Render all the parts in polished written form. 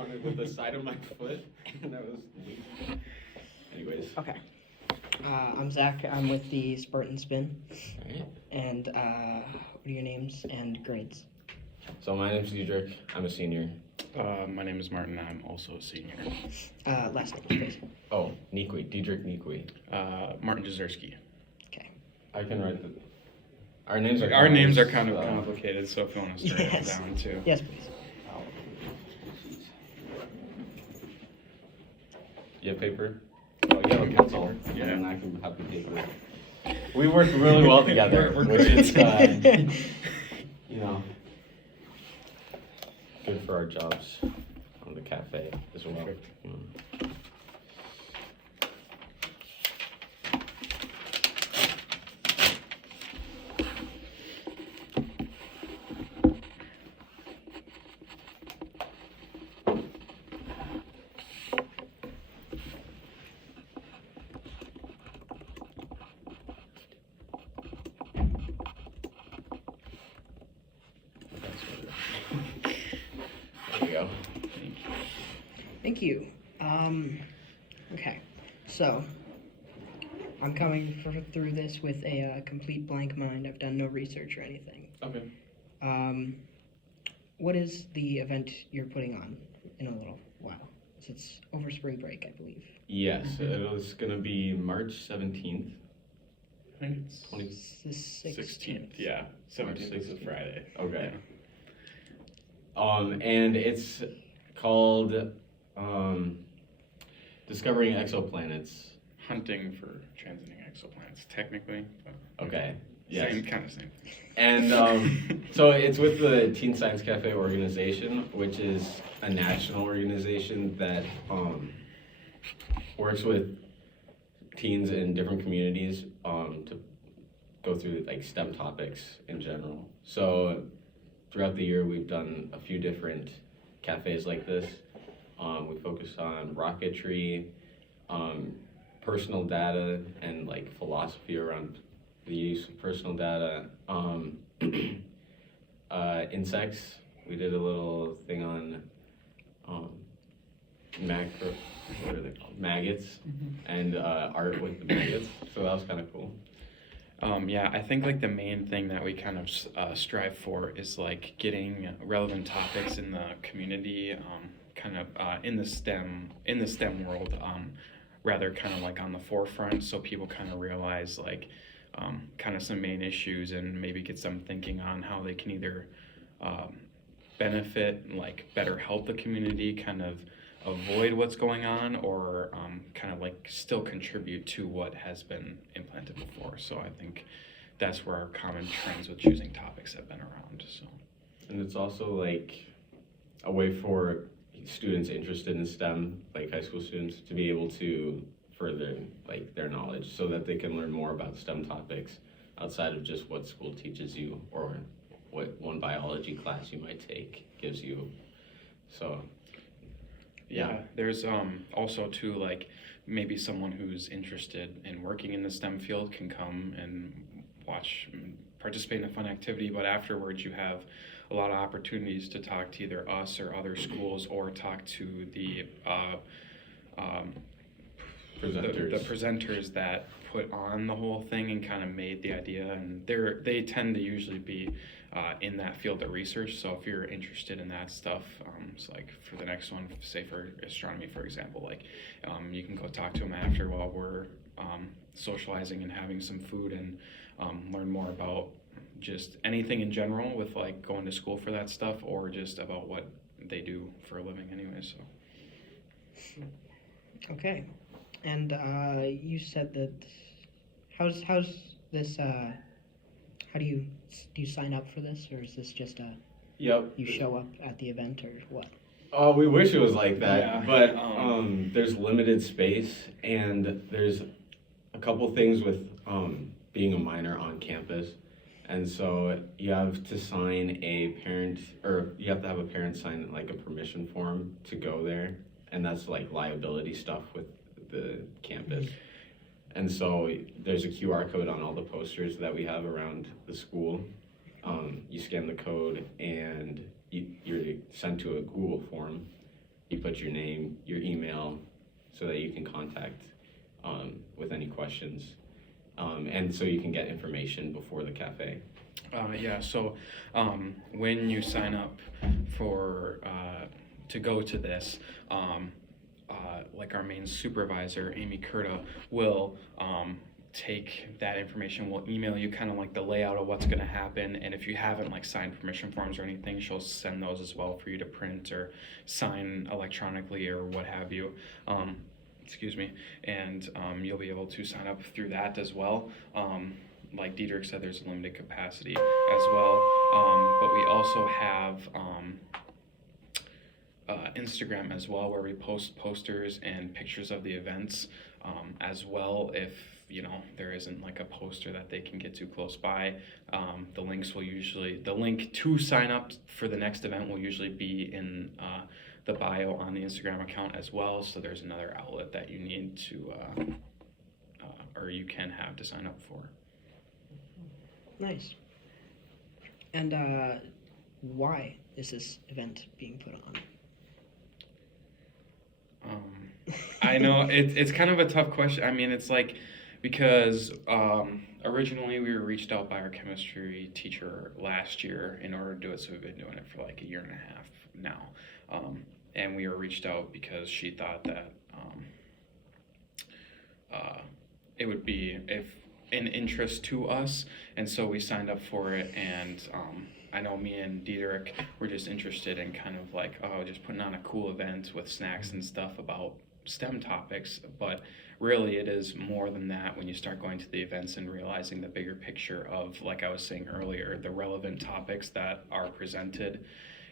on it with the side of my foot, and that was neat. Anyways. Okay. I'm Zach. I'm with the Spartan Spin. Alright. And what are your names and grades? So my name's Diedrick. I'm a senior. My name is Martin. I'm also a senior. Last name, please. Oh, Nikoi. Diedrick Nikoi. Martin Jezirski. Okay. I can write the... Our names are kind of complicated, so if you want to start it down too. Yes, please. You have paper? Oh, you have a pencil. Yeah. And I can have the paper. We work really well together, We're which great. is, good for our jobs on the cafe as well. Perfect. There we go. Thank you. Okay. So, I'm coming through this with a complete blank mind. I've done no research or anything. Okay. What is the event you're putting on in a little while? It's over spring break, I believe. Yes, it was going to be March 17th. I think it's 20, It's the 16th. Yeah, 17th is a 16th. Friday. Okay. And it's called Discovering Exoplanets. Hunting for transiting exoplanets, technically. But Okay. Yes. Same kind of thing. And so it's with the Teen Science Cafe organization, which is a national organization that works with teens in different communities to go through like STEM topics in general. So throughout the year, we've done a few different cafes like this. We focus on rocketry, personal data, and like philosophy around the use of personal data. Insects. We did a little thing on what are they called? Maggots, and art with the maggots. So that was kind of cool. Yeah, I think like the main thing that we kind of strive for is like getting relevant topics in the community, in the STEM world, rather kind of like on the forefront, so people kind of realize like kind of some main issues and maybe get some thinking on how they can either benefit, like better help the community, kind of avoid what's going on, or kind of like still contribute to what has been implanted before. So I think that's where our common trends with choosing topics have been around. So, and it's also like a way for students interested in STEM, like high school students, to be able to further like their knowledge so that they can learn more about STEM topics outside of just what school teaches you or what one biology class you might take gives you. So yeah, there's also too, like maybe someone who's interested in working in the STEM field can come and participate in a fun activity, but afterwards you have a lot of opportunities to talk to either us or other schools, or talk to the presenters that put on the whole thing and kind of made the idea, and they tend to usually be in that field of research. So if you're interested in that stuff, it's like for the next one, say for astronomy, for example, like you can go talk to them after while we're socializing and having some food, and learn more about just anything in general with like going to school for that stuff, or just about what they do for a living anyway. So Okay. And you said that how's this how do you sign up for this, or is this just Yep. you show up at the event, or what? Oh, we wish it was like that, Yeah. but there's limited space, and there's a couple things with being a minor on campus, and so you have to sign you have to have a parent sign like a permission form to go there, and that's like liability stuff with the campus. And so there's a QR code on all the posters that we have around the school. You scan the code and you're sent to a Google form, you put your name, your email, so that you can contact with any questions. And so you can get information before the cafe. So when you sign up for to go to this, like our main supervisor, Amy Kurta, will take that information. We'll email you kind of like the layout of what's going to happen, and if you haven't like signed permission forms or anything, she'll send those as well for you to print or sign electronically or what have you. Excuse me, and you'll be able to sign up through that as well. Like Diedrick said, there's a limited capacity as well, but we also have Instagram as well, where we post posters and pictures of the events as well. If there isn't like a poster that they can get to close by, the link to sign up for the next event will usually be in the bio on the Instagram account as well. So there's another outlet that you need to or you can have to sign up for. Nice. And why is this event being put on? I know it's kind of a tough question. I mean, it's like, because originally we were reached out by our chemistry teacher last year in order to do it, so we've been doing it for like a year and a half now. And we were reached out because she thought that it would be an interest to us, and so we signed up for it. And I know me and Diedrick were just interested in kind of like, just putting on a cool event with snacks and stuff about STEM topics, but really it is more than that when you start going to the events and realizing the bigger picture of, like I was saying earlier, the relevant topics that are presented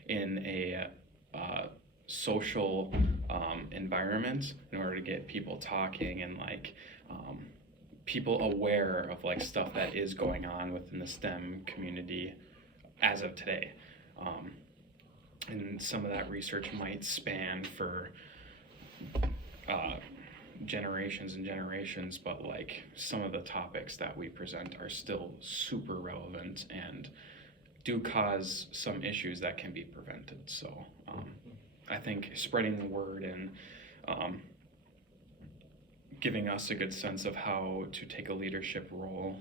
in a social environment in order to get people talking and like people aware of like stuff that is going on within the STEM community as of today. And some of that research might span for generations and generations, but like some of the topics that we present are still super relevant and do cause some issues that can be prevented. So I think spreading the word and giving us a good sense of how to take a leadership role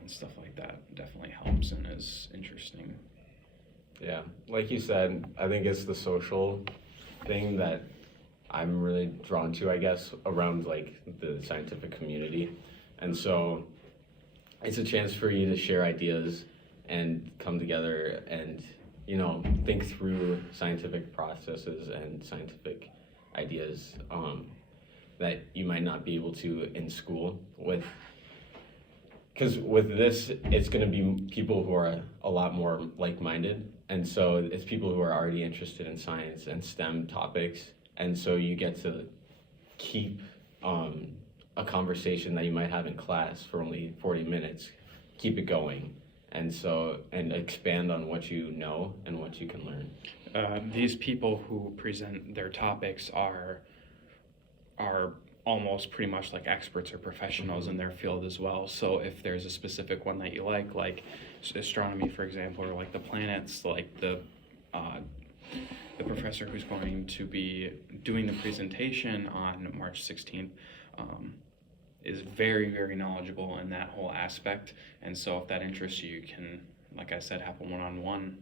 and stuff like that definitely helps and is interesting. Yeah, like you said, I think it's the social thing that I'm really drawn to, I guess, around like the scientific community. And so it's a chance for you to share ideas and come together and, think through scientific processes and scientific ideas that you might not be able to in school because with this, it's going to be people who are a lot more like-minded. And so it's people who are already interested in science and STEM topics. And so you get to keep a conversation that you might have in class for only 40 minutes, keep it going. And expand on what you know and what you can learn. These people who present their topics are almost pretty much like experts or professionals in their field as well. So if there's a specific one that you like astronomy, for example, or like the planets, like the professor who's going to be doing the presentation on March 16th is very, very knowledgeable in that whole aspect. And so if that interests you, you can, like I said, have a one-on-one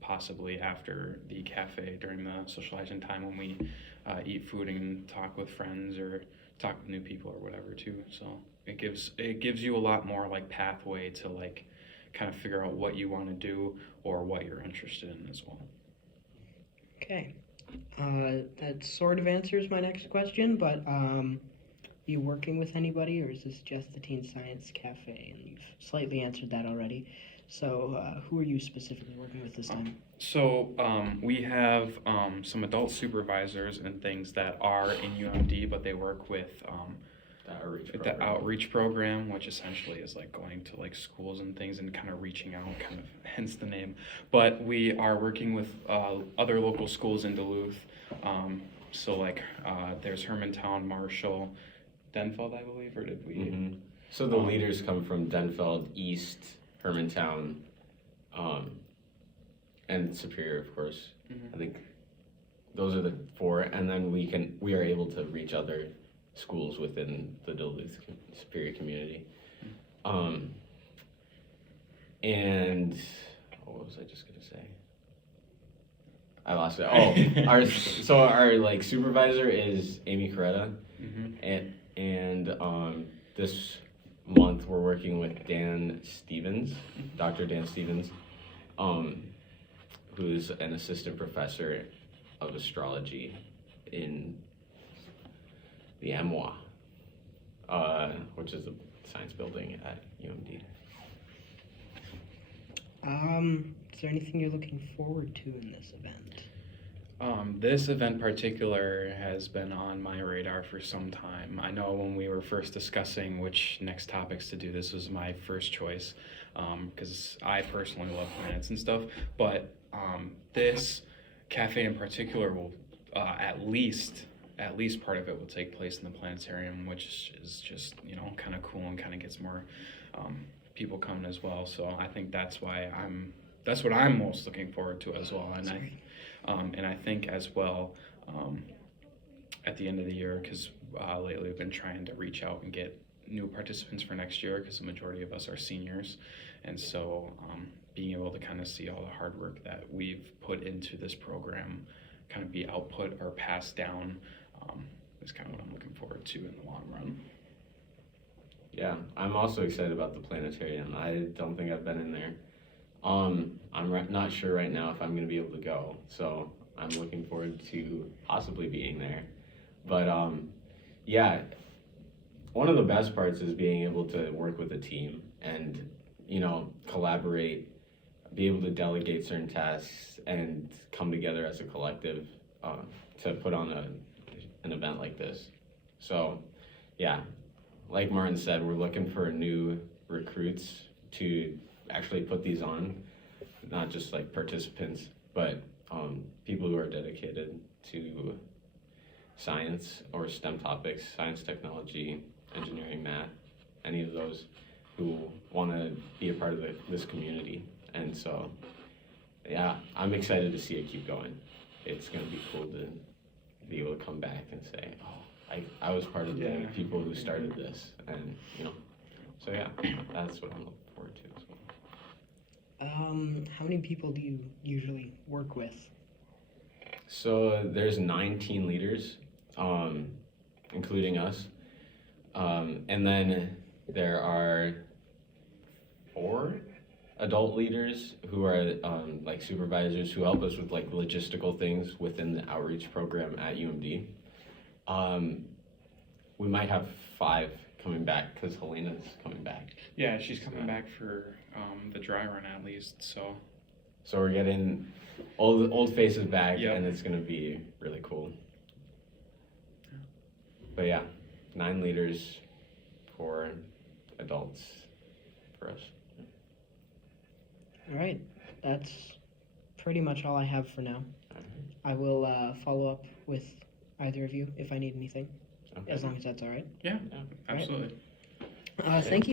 possibly after the cafe during the socializing time when we eat food and talk with friends or talk with new people or whatever too. So it gives you a lot more like pathway to like kind of figure out what you want to do or what you're interested in as well. Okay. That sort of answers my next question, but are you working with anybody, or is this just the Teen Science Cafe? And you've slightly answered that already. So who are you specifically working with this time? So we have some adult supervisors and things that are in UMD, but they work with the outreach program, which essentially is like going to like schools and things and kind of reaching out, kind of hence the name. But we are working with other local schools in Duluth. So like there's Hermantown, Marshall, Denfeld, I believe, or did we? Mm-hmm. So the leaders come from Denfeld, East, Hermantown, and Superior, of course. Mm-hmm. I think those are the 4, and then we are able to reach other schools within the Duluth Superior community. And what was I just gonna say? I lost it. Oh, our like supervisor is Amy Coretta, and this month we're working with Dan Stevens, Dr. Dan Stevens, who's an assistant professor of astrology in the MWA, which is the science building at UMD. Is there anything you're looking forward to in this event? This event particular has been on my radar for some time. I know when we were first discussing which next topics to do, this was my first choice, because I personally love planets and stuff, but this cafe in particular will at least part of it will take place in the planetarium, which is just, you know, kind of cool and kind of gets more people coming as well. So I think that's what I'm most looking forward to as well. And I think as well at the end of the year, because lately we've been trying to reach out and get new participants for next year, because the majority of us are seniors, and so being able to kind of see all the hard work that we've put into this program kind of be output or passed down is kind of what I'm looking forward to in the long run. Yeah, I'm also excited about the planetarium. I don't think I've been in there. I'm not sure right now if I'm going to be able to go, so I'm looking forward to possibly being there. But yeah, one of the best parts is being able to work with a team and, you know, collaborate, be able to delegate certain tasks and come together as a collective to put on an event like this. So yeah, like Martin said, we're looking for new recruits to actually put these on, not just like participants, but people who are dedicated to science or STEM topics, science, technology, engineering, math, any of those who want to be a part of this community. And so, yeah, I'm excited to see it keep going. It's going to be cool to be able to come back and say, oh, I was part of the people who started this, and, you know, so yeah, that's what I'm looking forward to as well. How many people do you usually work with? So there's 9 teen leaders, including us, and then there are 4 adult leaders who are like supervisors who help us with like logistical things within the outreach program at UMD. We might have 5 coming back because Helena's coming back. Yeah, she's coming back for the dry run at least. So we're getting old faces back, Yep. and it's gonna be really cool. But yeah, 9 leaders, 4 adults for us. All right, that's pretty much all I have for now. I will follow up with either of you if I need anything, Okay. as long as that's all right. yeah, absolutely. Thank you.